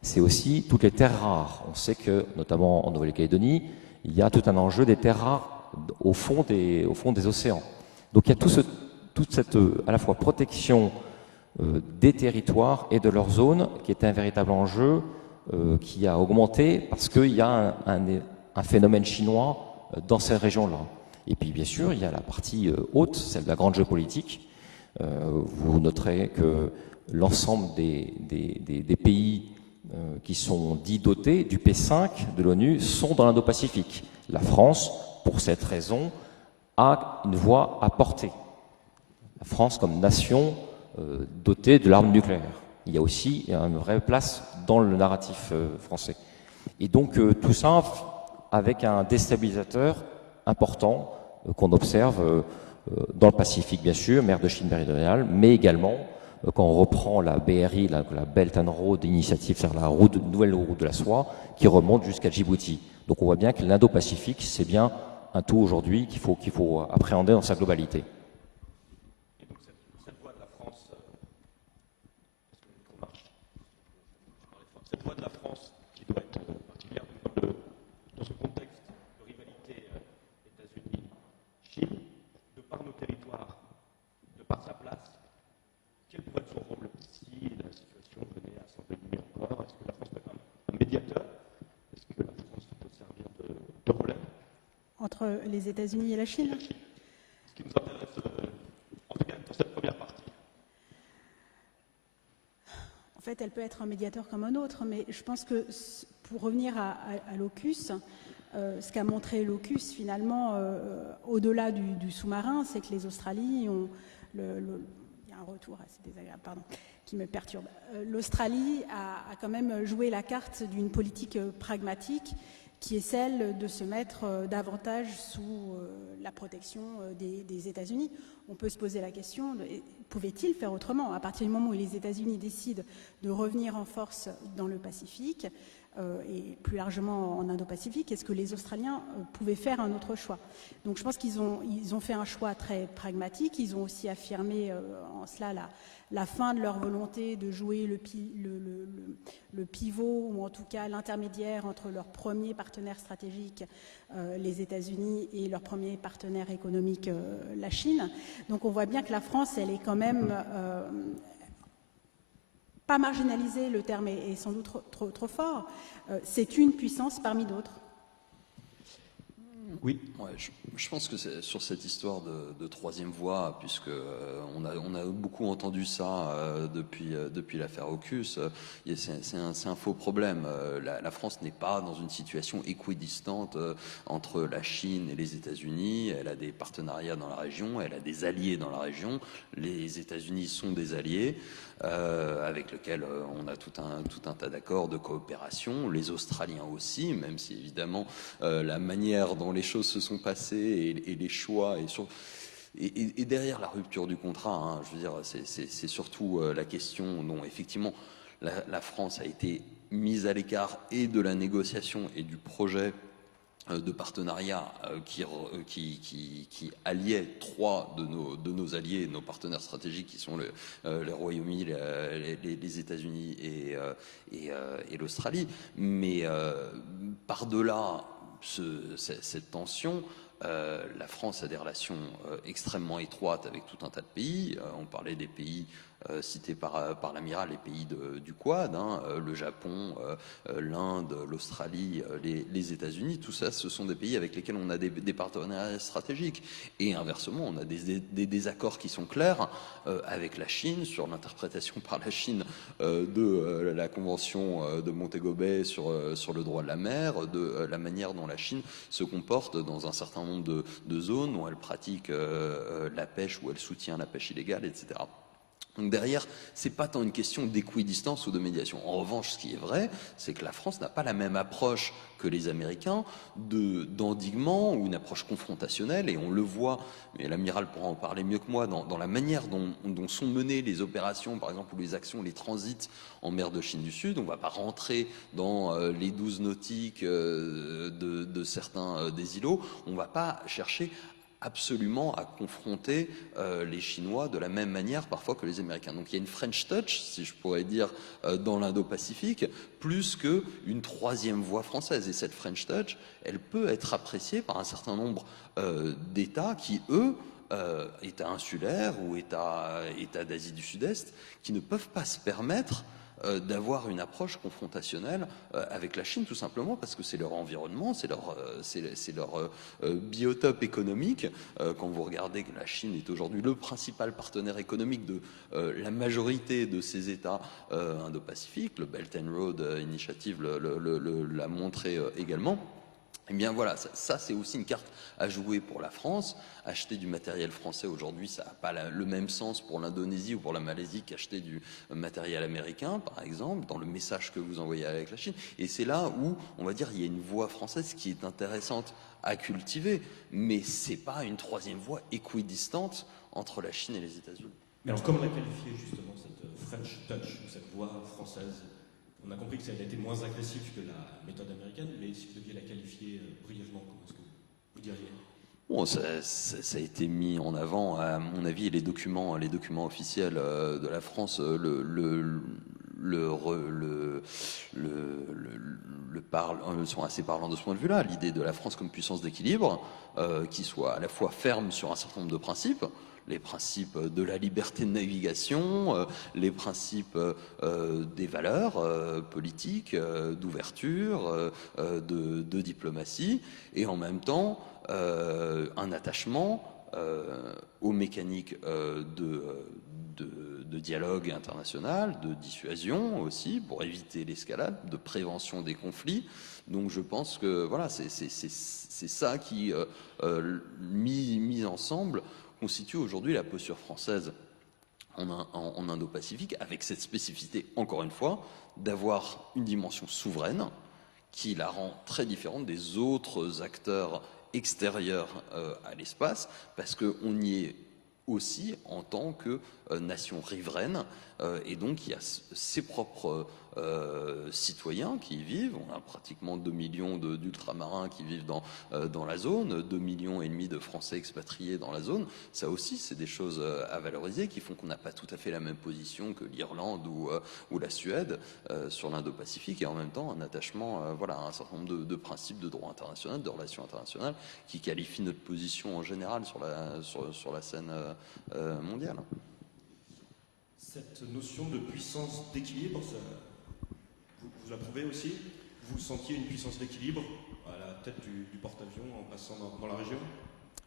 C'est aussi toutes les terres rares. On sait que, notamment en Nouvelle-Calédonie, il y a tout un enjeu des terres rares au fond des océans. Donc il y a toute cette à la fois protection des territoires et de leurs zones qui est un véritable enjeu qui a augmenté parce qu'il y a un phénomène chinois dans ces régions-là. Et puis bien sûr, il y a la partie haute, celle de la grande géopolitique. Vous noterez que l'ensemble des pays qui sont dits dotés du P5 de l'ONU sont dans l'Indo-Pacifique. La France, pour cette raison, a une voix à porter. La France comme nation dotée de l'arme nucléaire. Il y a aussi une vraie place dans le narratif français. Et donc tout ça avec un déstabilisateur important qu'on observe dans le Pacifique, bien sûr, mer de Chine méridionale, mais également quand on reprend la BRI, la Belt and Road Initiative, c'est-à-dire la nouvelle route de la soie, qui remonte jusqu'à Djibouti. Donc on voit bien que l'Indo-Pacifique, c'est bien un tout aujourd'hui qu'il faut appréhender dans sa globalité. Et donc cette voix de la France, cette voix de la France qui doit être particulière dans ce contexte de rivalité États-Unis-Chine, de par nos territoires, de par sa place, quel pourrait être son rôle si la situation venait à s'envenimer encore? Est-ce que la France peut être un médiateur? Est-ce que la France peut servir de relais Entre les États-Unis et la Chine? Ce qui nous intéresse, en tout cas, dans cette première partie. En fait, elle peut être un médiateur comme un autre, mais je pense que pour revenir à l'AUKUS, ce qu'a montré l'AUKUS finalement, au-delà du sous-marin, c'est que les Australies ont il y a un retour assez désagréable, pardon, qui me perturbe. L'Australie a quand même joué la carte d'une politique pragmatique qui est celle de se mettre davantage sous la protection des États-Unis. On peut se poser la question, pouvait-il faire autrement? À partir du moment où les États-Unis décident de revenir en force dans le Pacifique, et plus largement en Indo-Pacifique, est-ce que les Australiens pouvaient faire un autre choix? Donc je pense qu'ils ont fait un choix très pragmatique. Ils ont aussi affirmé en cela la fin de leur volonté de jouer le pivot, ou en tout cas l'intermédiaire entre leurs premiers partenaires stratégiques, les États-Unis, et leur premier partenaire économique, la Chine. Donc on voit bien que la France, elle est quand même pas marginalisée, le terme est sans doute trop fort. C'est une puissance parmi d'autres. Oui. Ouais, je pense que c'est sur cette histoire de troisième voie, puisque on a beaucoup entendu ça depuis l'affaire AUKUS. C'est un faux problème. La France n'est pas dans une situation équidistante entre la Chine et les États-Unis. Elle a des partenariats dans la région, elle a des alliés dans la région. Les États-Unis sont des alliés. Avec lequel on a tout un tas d'accords de coopération, les Australiens aussi, même si évidemment la manière dont les choses se sont passées et les choix et derrière la rupture du contrat, je veux dire, c'est surtout la question dont effectivement la France a été mise à l'écart et de la négociation et du projet de partenariat qui alliait trois de nos alliés, nos partenaires stratégiques qui sont le Royaume-Uni, les États-Unis et l'Australie. Mais par-delà cette tension, la France a des relations extrêmement étroites avec tout un tas de pays. On parlait des pays cités par l'amiral, les pays du Quad, le Japon, l'Inde, l'Australie, les États-Unis. Tout ça, ce sont des pays avec lesquels on a des partenariats stratégiques. Et inversement, on a des désaccords qui sont clairs avec la Chine sur l'interprétation par la Chine de la convention de Montego Bay sur le droit de la mer, de la manière dont la Chine se comporte dans un certain nombre de zones où elle pratique la pêche, où elle soutient la pêche illégale, etc. Donc derrière, c'est pas tant une question d'équidistance ou de médiation. En revanche, ce qui est vrai, c'est que la France n'a pas la même approche que les Américains d'endiguement ou une approche confrontationnelle, et on le voit, mais l'amiral pourra en parler mieux que moi, dans la manière dont sont menées les opérations, par exemple, ou les actions, les transits en mer de Chine du Sud. On ne va pas rentrer dans les 12 nautiques de certains des îlots. On ne va pas chercher absolument à confronter les Chinois de la même manière parfois que les Américains. Donc il y a une French touch, si je pourrais dire, dans l'Indo-Pacifique, plus qu'une troisième voie française. Et cette French touch, elle peut être appréciée par un certain nombre d'États qui, eux, États insulaires ou États d'Asie du Sud-Est, qui ne peuvent pas se permettre d'avoir une approche confrontationnelle avec la Chine, tout simplement parce que c'est leur environnement, c'est leur biotope économique. Quand vous regardez que la Chine est aujourd'hui le principal partenaire économique de la majorité de ces États indo-pacifiques, le Belt and Road Initiative l'a montré également. Eh bien voilà, ça c'est aussi une carte à jouer pour la France. Acheter du matériel français aujourd'hui, ça n'a pas le même sens pour l'Indonésie ou pour la Malaisie qu'acheter du matériel américain, par exemple, dans le message que vous envoyez avec la Chine. Et c'est là où, on va dire, il y a une voie française qui est intéressante à cultiver, mais c'est pas une troisième voie équidistante entre la Chine et les États-Unis. Mais alors comment la qualifier justement cette French touch, cette voie française? On a compris que ça a été moins agressif que la méthode américaine, mais si vous deviez la qualifier brièvement, comment est-ce que vous diriez? Bon, ça a été mis en avant, à mon avis, les documents officiels de la France sont assez parlants de ce point de vue-là. L'idée de la France comme puissance d'équilibre, qui soit à la fois ferme sur un certain nombre de principes, les principes de la liberté de navigation, les principes des valeurs politiques, d'ouverture, de diplomatie, et en même temps un attachement aux mécaniques de dialogue international, de dissuasion aussi, pour éviter l'escalade, de prévention des conflits. Donc je pense que voilà, c'est ça qui, mis ensemble, constitue aujourd'hui la posture française en Indo-Pacifique, avec cette spécificité, encore une fois, d'avoir une dimension souveraine qui la rend très différente des autres acteurs extérieurs à l'espace, parce qu'on y est aussi en tant que nation riveraine, et donc il y a ses propres citoyens qui y vivent. On a pratiquement 2 millions d'ultramarins qui vivent dans la zone, 2,5 millions de Français expatriés dans la zone. Ça aussi, c'est des choses à valoriser qui font qu'on n'a pas tout à fait la même position que l'Irlande ou la Suède sur l'Indo-Pacifique, et en même temps un attachement à un certain nombre de principes de droit international, de relations internationales, qui qualifient notre position en général sur la scène mondiale. Cette notion de puissance d'équilibre, vous l'approuvez aussi? Vous sentiez une puissance d'équilibre à la tête du porte-avions en passant dans la région?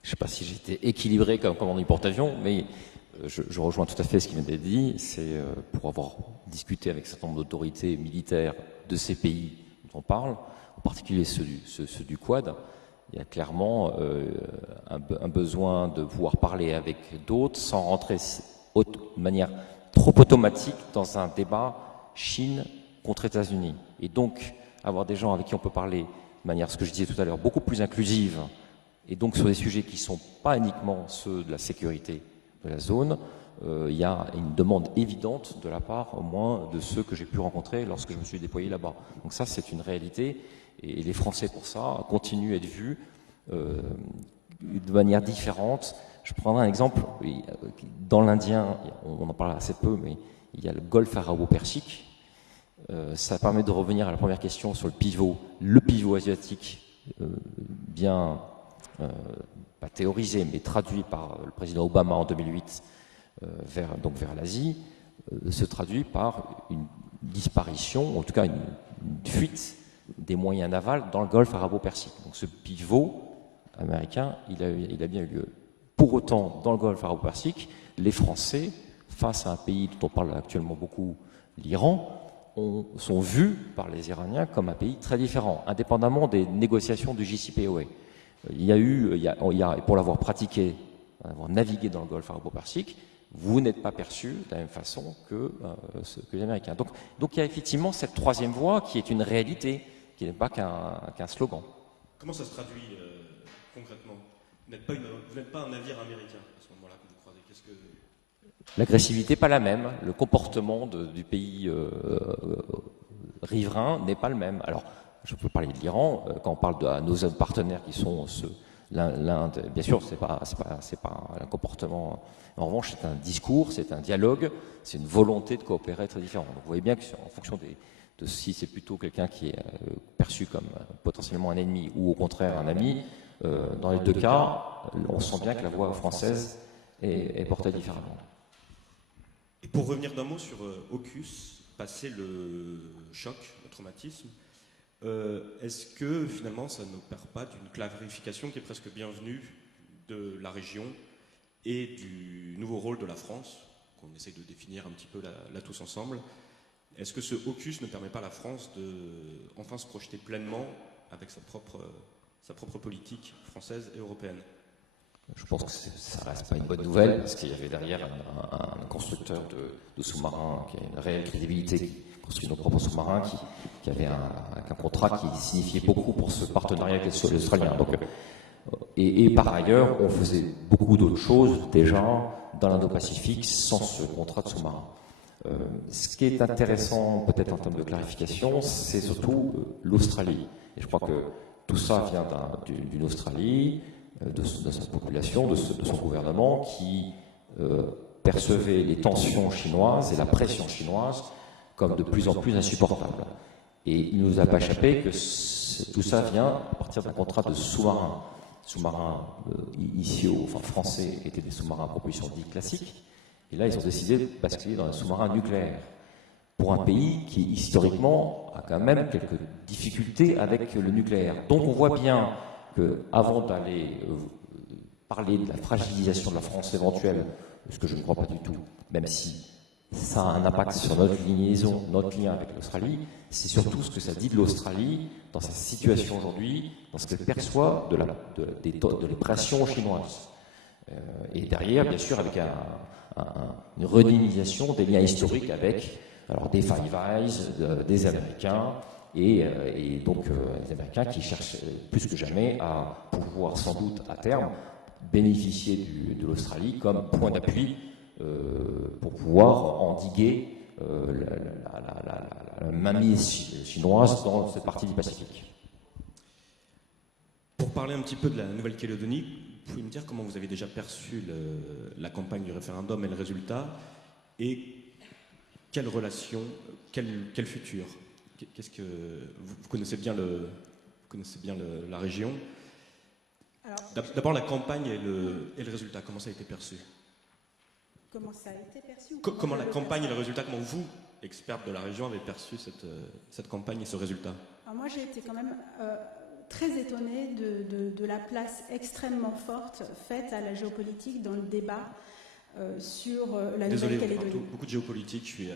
Je ne sais pas si j'étais équilibré comme commandant du porte-avions, mais je rejoins tout à fait ce qui m'a été dit. C'est pour avoir discuté avec un certain nombre d'autorités militaires de ces pays dont on parle, en particulier ceux du Quad. Il y a clairement un besoin de pouvoir parler avec d'autres sans rentrer de manière trop automatique dans un débat Chine contre États-Unis. Et donc, avoir des gens avec qui on peut parler de manière, ce que je disais tout à l'heure, beaucoup plus inclusive, et donc sur des sujets qui ne sont pas uniquement ceux de la sécurité de la zone, il y a une demande évidente de la part, au moins, de ceux que j'ai pu rencontrer lorsque je me suis déployé là-bas. Donc ça, c'est une réalité, et les Français, pour ça, continuent à être vus de manière différente. Je prendrai un exemple. Dans l'Indien, on en parle assez peu, mais il y a le golfe arabo-persique. Ça permet de revenir à la première question sur le pivot asiatique, bien pas théorisé, mais traduit par le président Obama en 2008 vers l'Asie, se traduit par une disparition, ou en tout cas une fuite des moyens navals dans le golfe arabo-persique. Donc ce pivot américain, il a bien eu lieu. Pour autant, dans le golfe arabo-persique, les Français, face à un pays dont on parle actuellement beaucoup, l'Iran, sont vus par les Iraniens comme un pays très différent, indépendamment des négociations du JCPOA. Pour l'avoir pratiqué, avoir navigué dans le golfe arabo-persique, vous n'êtes pas perçus de la même façon que les Américains. Donc il y a effectivement cette troisième voie qui est une réalité, qui n'est pas qu'un slogan. Comment ça se traduit concrètement? Vous n'êtes pas un navire américain à ce moment-là que vous croisez. L'agressivité n'est pas la même, le comportement du pays riverain n'est pas le même. Alors, je peux parler de l'Iran, quand on parle de nos partenaires qui sont l'Inde, bien sûr, c'est pas un comportement. En revanche, c'est un discours, c'est un dialogue, c'est une volonté de coopérer très différente. Donc, vous voyez bien qu'en fonction de si c'est plutôt quelqu'un qui est perçu comme potentiellement un ennemi ou au contraire un ami, dans les deux cas, on sent bien que la voix française est portée différemment. Et pour revenir d'un mot sur AUKUS, passer le choc, le traumatisme, est-ce que finalement ça ne perd pas d'une clarification qui est presque bienvenue de la région et du nouveau rôle de la France, qu'on essaye de définir un petit peu là tous ensemble? Est-ce que ce AUKUS ne permet pas à la France de enfin se projeter pleinement avec sa propre politique française et européenne? Je pense que ça ne reste pas une bonne nouvelle, parce qu'il y avait derrière un constructeur de sous-marins qui a une réelle crédibilité, qui construit nos propres sous-marins, qui avait un contrat qui signifiait beaucoup pour ce partenariat avec les Australiens. Donc, et par ailleurs, on faisait beaucoup d'autres choses déjà dans l'Indo-Pacifique sans ce contrat de sous-marin. Ce qui est intéressant peut-être en termes de clarification, c'est surtout l'Australie. Et je crois que tout ça vient d'une Australie, de sa population, de son gouvernement, qui percevait les tensions chinoises et la pression chinoise comme de plus en plus insupportables. Et il ne nous a pas échappé que tout ça vient à partir d'un contrat de sous-marins. Sous-marins initiaux, enfin français, étaient des sous-marins à propulsion dite classique. Et là, ils ont décidé de basculer dans un sous-marin nucléaire. Pour un pays qui, historiquement, a quand même quelques difficultés avec le nucléaire. Donc on voit bien qu'avant d'aller parler de la fragilisation de la France éventuelle, ce que je ne crois pas du tout, même si ça a un impact sur notre liaison, notre lien avec l'Australie, c'est surtout ce que ça dit de l'Australie dans sa situation aujourd'hui, dans ce qu'elle perçoit de les pressions chinoises. Et derrière, bien sûr, avec une redynamisation des liens historiques avec des Five Eyes, des Américains, et donc les Américains qui cherchent plus que jamais à pouvoir sans doute à terme bénéficier de l'Australie comme point d'appui pour pouvoir endiguer la mainmise chinoise dans cette partie du Pacifique. Pour parler un petit peu de la Nouvelle-Calédonie, vous pouvez me dire comment vous avez déjà perçu la campagne du référendum et le résultat, et quelle relation, quel futur? Qu'est-ce que vous connaissez bien la région? D'abord la campagne et le résultat, comment ça a été perçu? Comment ça a été perçu? Comment la campagne et le résultat, comment vous, experte de la région, avez perçu cette campagne et ce résultat? Alors moi j'ai été quand même très étonnée de la place extrêmement forte faite à la géopolitique dans le débat sur la Nouvelle-Calédonie. Beaucoup de géopolitique, je suis...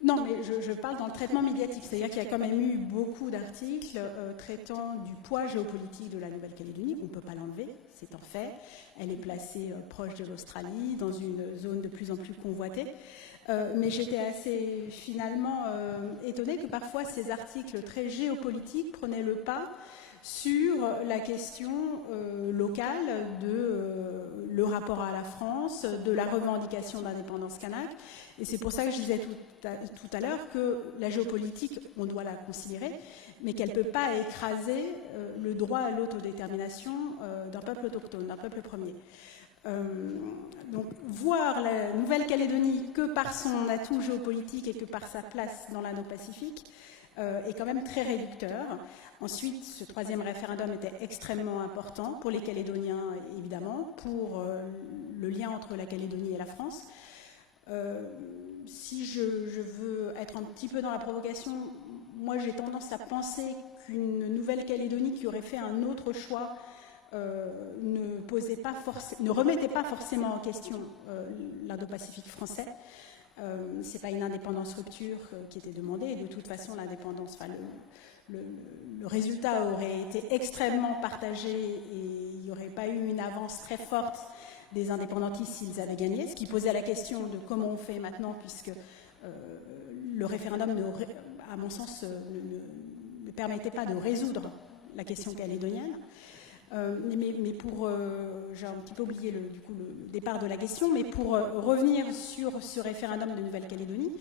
Non, mais je parle dans le traitement médiatique, c'est-à-dire qu'il y a quand même eu beaucoup d'articles traitant du poids géopolitique de la Nouvelle-Calédonie. On ne peut pas l'enlever, c'est un fait. Elle est placée proche de l'Australie, dans une zone de plus en plus convoitée. Mais j'étais assez finalement étonnée que parfois ces articles très géopolitiques prenaient le pas sur la question locale de le rapport à la France, de la revendication d'indépendance kanak. Et c'est pour ça que je disais tout à l'heure que la géopolitique, on doit la considérer, mais qu'elle ne peut pas écraser le droit à l'autodétermination d'un peuple autochtone, d'un peuple premier. Donc voir la Nouvelle-Calédonie que par son atout géopolitique et que par sa place dans l'Indo-Pacifique est quand même très réducteur. Ensuite, ce troisième référendum était extrêmement important pour les Calédoniens, évidemment, pour le lien entre la Calédonie et la France. Si je veux être un petit peu dans la provocation, moi j'ai tendance à penser qu'une Nouvelle-Calédonie qui aurait fait un autre choix ne remettait pas forcément en question l'Indo-Pacifique français. C'est pas une indépendance rupture qui était demandée, et de toute façon l'indépendance, le résultat aurait été extrêmement partagé et il n'y aurait pas eu une avance très forte des indépendantistes s'ils avaient gagné, ce qui posait la question de comment on fait maintenant, puisque le référendum, à mon sens, ne permettait pas de résoudre la question calédonienne. Mais pour, j'ai un petit peu oublié le départ de la question, mais pour revenir sur ce référendum de Nouvelle-Calédonie,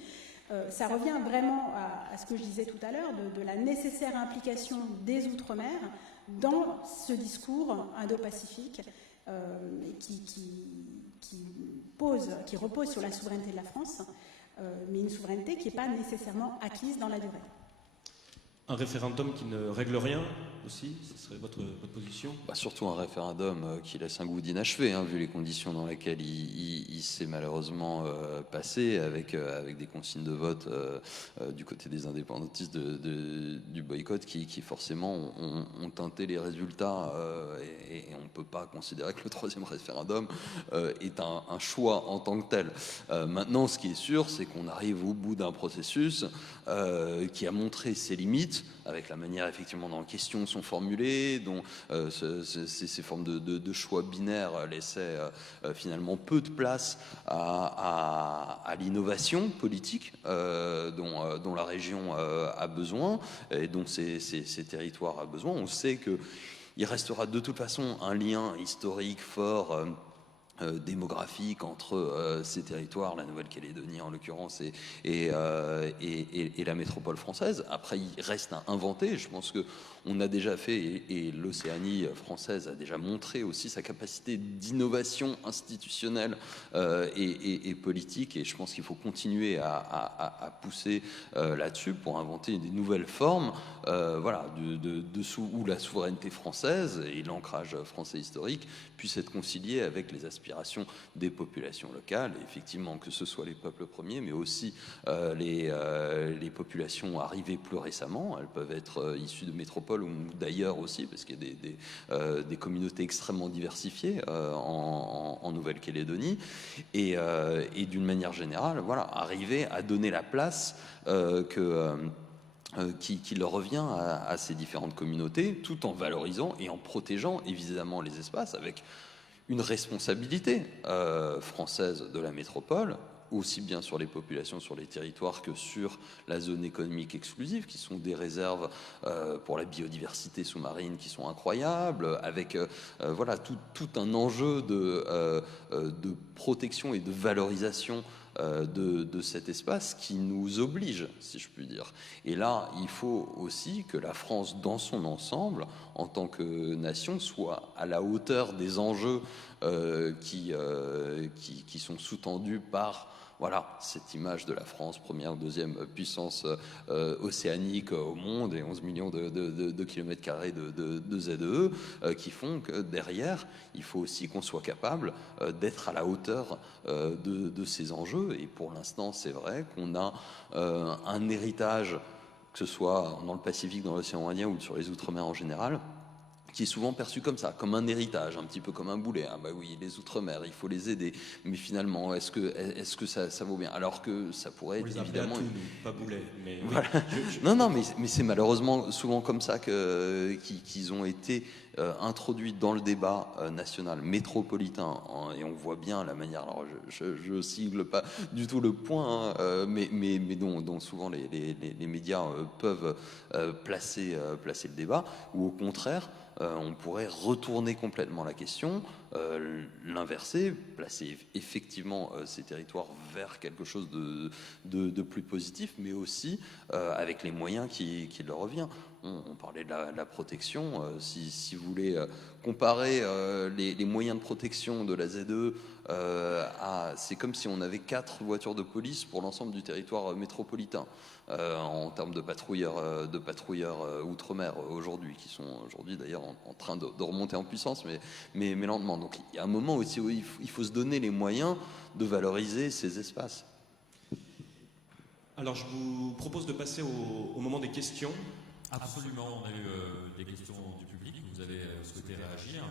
ça revient vraiment à ce que je disais tout à l'heure, de la nécessaire implication des Outre-mer dans ce discours indo-pacifique qui repose sur la souveraineté de la France, mais une souveraineté qui n'est pas nécessairement acquise dans la durée. Un référendum qui ne règle rien aussi, ce serait votre position? Surtout un référendum qui laisse un goût d'inachevé, vu les conditions dans lesquelles il s'est malheureusement passé, avec des consignes de vote du côté des indépendantistes du boycott qui forcément ont teinté les résultats, et on ne peut pas considérer que le troisième référendum est un choix en tant que tel. Maintenant, ce qui est sûr, c'est qu'on arrive au bout d'un processus qui a montré ses limites, avec la manière effectivement dont les questions sont formulées, dont ces formes de choix binaires laissaient finalement peu de place à l'innovation politique dont la région a besoin et dont ces territoires ont besoin. On sait qu'il restera de toute façon un lien historique fort, démographique entre ces territoires, la Nouvelle-Calédonie en l'occurrence, et la métropole française. Après, il reste à inventer. Je pense qu'on a déjà fait, et l'Océanie française a déjà montré aussi sa capacité d'innovation institutionnelle et politique, et je pense qu'il faut continuer à pousser là-dessus pour inventer des nouvelles formes, où la souveraineté française et l'ancrage français historique puissent être conciliés avec les aspirations des populations locales, et effectivement que ce soit les peuples premiers, mais aussi les populations arrivées plus récemment. Elles peuvent être issues de métropoles ou d'ailleurs aussi, parce qu'il y a des communautés extrêmement diversifiées en Nouvelle-Calédonie, et d'une manière générale, arriver à donner la place qui leur revient à ces différentes communautés, tout en valorisant et en protégeant évidemment les espaces, avec une responsabilité française de la métropole, aussi bien sur les populations, sur les territoires, que sur la zone économique exclusive, qui sont des réserves pour la biodiversité sous-marine qui sont incroyables, avec tout un enjeu de protection et de valorisation de cet espace qui nous oblige, si je puis dire. Et là, il faut aussi que la France, dans son ensemble, en tant que nation, soit à la hauteur des enjeux qui sont sous-tendus par cette image de la France, première ou deuxième puissance océanique au monde, et 11 millions de kilomètres carrés de ZEE, qui font que derrière, il faut aussi qu'on soit capable d'être à la hauteur de ces enjeux. Et pour l'instant, c'est vrai qu'on a un héritage, que ce soit dans le Pacifique, dans l'océan Indien ou sur les Outre-mer en général, qui est souvent perçu comme ça, comme un héritage, un petit peu comme un boulet. Ah bah oui, les Outre-mer, il faut les aider. Mais finalement, est-ce que ça vaut bien? Alors que ça pourrait être évidemment... pas boulet, mais... Voilà. Non, mais c'est malheureusement souvent comme ça qu'ils ont été introduits dans le débat national métropolitain. Et on voit bien la manière... Alors, je cible pas du tout le point, mais dont souvent les médias peuvent placer le débat, ou au contraire... on pourrait retourner complètement la question, l'inverser, placer effectivement ces territoires vers quelque chose de plus positif, mais aussi avec les moyens qui leur reviennent. On parlait de la protection. Si vous voulez comparer les moyens de protection de la ZE, c'est comme si on avait 4 voitures de police pour l'ensemble du territoire métropolitain. En termes de patrouilleurs outre-mer aujourd'hui, qui sont aujourd'hui d'ailleurs en train de remonter en puissance, mais lentement. Donc il y a un moment aussi où il faut se donner les moyens de valoriser ces espaces. Alors je vous propose de passer au moment des questions. Absolument, on a eu des questions du public, vous avez souhaité réagir.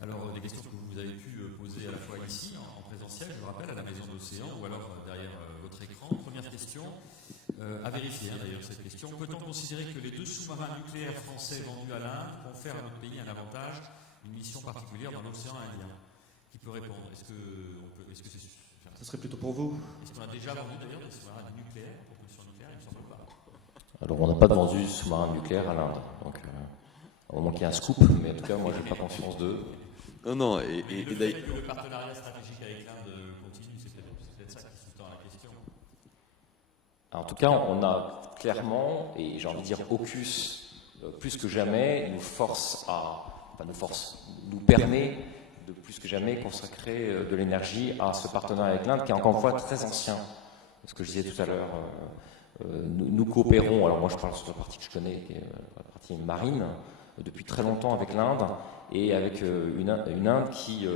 Alors des questions que vous avez pu poser à la fois ici, en présentiel, je vous rappelle, à la Maison de l'Océan, ou alors derrière votre écran. Première question. À vérifier d'ailleurs cette question. Peut-on considérer que les 2 sous-marins nucléaires français vendus à l'Inde confèrent à notre pays un avantage, une mission particulière dans l'océan Indien? Qui peut répondre? Est-ce que c'est... Ça serait plutôt pour vous. Est-ce qu'on a déjà vendu d'ailleurs des sous-marins nucléaires, propulsion nucléaire? Il me semble pas. Alors, on n'a pas vendu de sous-marin nucléaire à l'Inde. Donc, au moment qu'il y a un scoop, mais en tout cas, moi, je n'ai pas conscience d'eux. Non, et le fait que le partenariat stratégique avec l'Inde continue, c'est peut-être ça qui sous-tend la question. En tout cas, on a clairement, et j'ai envie de dire AUKUS, plus que jamais, nous permet de plus que jamais consacrer de l'énergie à ce partenariat avec l'Inde, qui est encore une fois très ancien. Ce que je disais tout à l'heure, nous coopérons, alors moi je parle sur la partie que je connais, qui est la partie marine, depuis très longtemps avec l'Inde, et avec une Inde qui,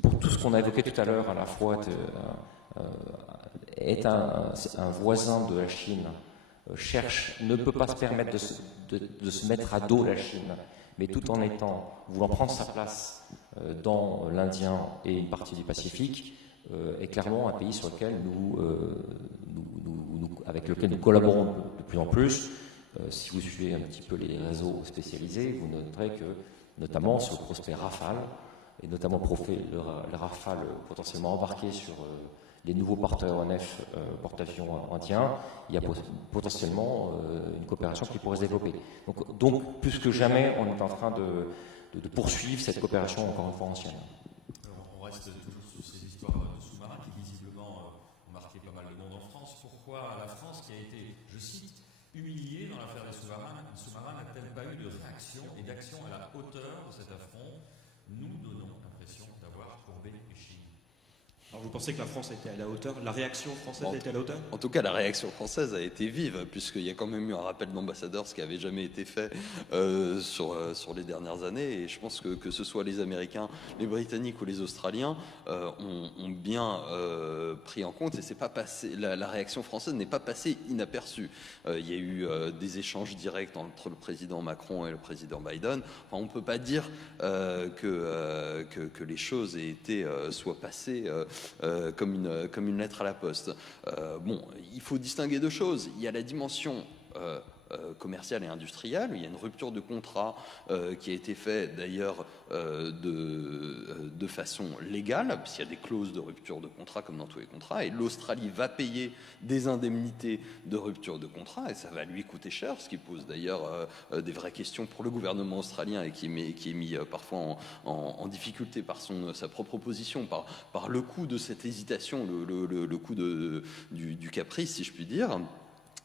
pour tout ce qu'on a évoqué tout à l'heure, à la fois est un voisin de la Chine, ne peut pas se permettre de se mettre à dos la Chine, mais tout en voulant prendre sa place dans l'Indien et une partie du Pacifique, est clairement un pays sur lequel avec lequel nous collaborons de plus en plus. Si vous suivez un petit peu les réseaux spécialisés, vous noterez que, notamment sur le prospect Rafale, et notamment le Rafale potentiellement embarqué sur les nouveaux porte-aéronefs, porte-avions indiens, il y a potentiellement une coopération qui pourrait se développer. Donc, plus que jamais, on est en train de poursuivre cette coopération encore une fois ancienne. Alors, on reste toujours sur ces histoires de sous-marins qui visiblement ont marqué pas mal de monde en France. Pourquoi la France, qui a été, je cite, humiliée dans l'affaire des sous-marins, n'a-t-elle pas eu de réaction et d'action à la hauteur de cet affront? Nous donnons l'impression d'avoir courbé les Chines. Alors vous pensez que la France a été à la hauteur? La réaction française a été à la hauteur? En tout cas, la réaction française a été vive, puisqu'il y a quand même eu un rappel d'ambassadeur, ce qui n'avait jamais été fait sur les dernières années. Et je pense que ce soit les Américains, les Britanniques ou les Australiens ont bien pris en compte. Et c'est pas passé, la réaction française n'est pas passée inaperçue. Il y a eu des échanges directs entre le président Macron et le président Biden. Enfin, on ne peut pas dire que les choses aient été soient passées comme une lettre à la poste. Il faut distinguer deux choses. Il y a la dimension commerciale et industrielle. Il y a une rupture de contrat qui a été faite d'ailleurs de façon légale, puisqu'il y a des clauses de rupture de contrat comme dans tous les contrats, et l'Australie va payer des indemnités de rupture de contrat, et ça va lui coûter cher, ce qui pose d'ailleurs des vraies questions pour le gouvernement australien et qui est mis parfois en difficulté par sa propre position, par le coût de cette hésitation, le coût du caprice, si je puis dire.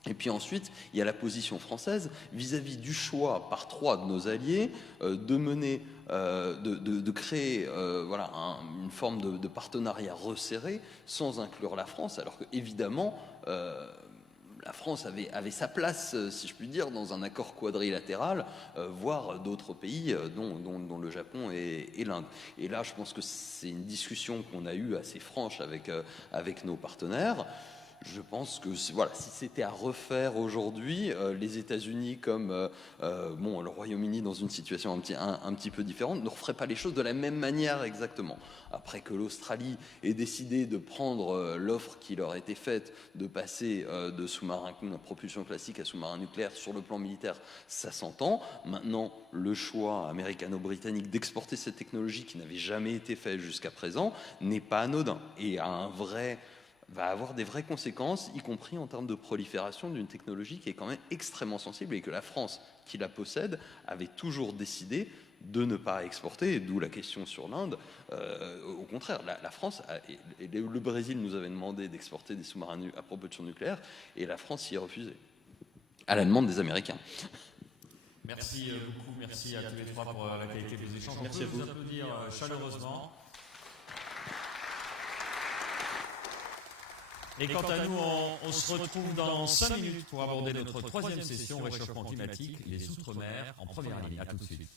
Et puis ensuite, il y a la position française vis-à-vis du choix par 3 de nos alliés de créer une forme de partenariat resserré sans inclure la France, alors que évidemment la France avait sa place, si je puis dire, dans un accord quadrilatéral, voire d'autres pays, dont le Japon et l'Inde. Et là, je pense que c'est une discussion qu'on a eue assez franche avec nos partenaires. Je pense que si c'était à refaire aujourd'hui, les États-Unis comme le Royaume-Uni dans une situation un petit peu différente ne referaient pas les choses de la même manière exactement. Après que l'Australie ait décidé de prendre l'offre qui leur était faite de passer de sous-marin à propulsion classique à sous-marin nucléaire sur le plan militaire, ça s'entend. Maintenant, le choix américano-britannique d'exporter cette technologie qui n'avait jamais été fait jusqu'à présent n'est pas anodin et va avoir des vraies conséquences, y compris en termes de prolifération d'une technologie qui est quand même extrêmement sensible et que la France, qui la possède, avait toujours décidé de ne pas exporter, et d'où la question sur l'Inde. Au contraire, la France, le Brésil nous avait demandé d'exporter des sous-marins à propulsion nucléaire, et la France y est refusée, à la demande des Américains. Merci beaucoup, merci à tous les 3 pour la qualité des échanges. Merci à vous. On peut vous applaudir chaleureusement. Et quant à nous, on se retrouve dans 5 minutes pour aborder notre 3e session réchauffement climatique, les Outre-mer en première ligne. À tout de suite.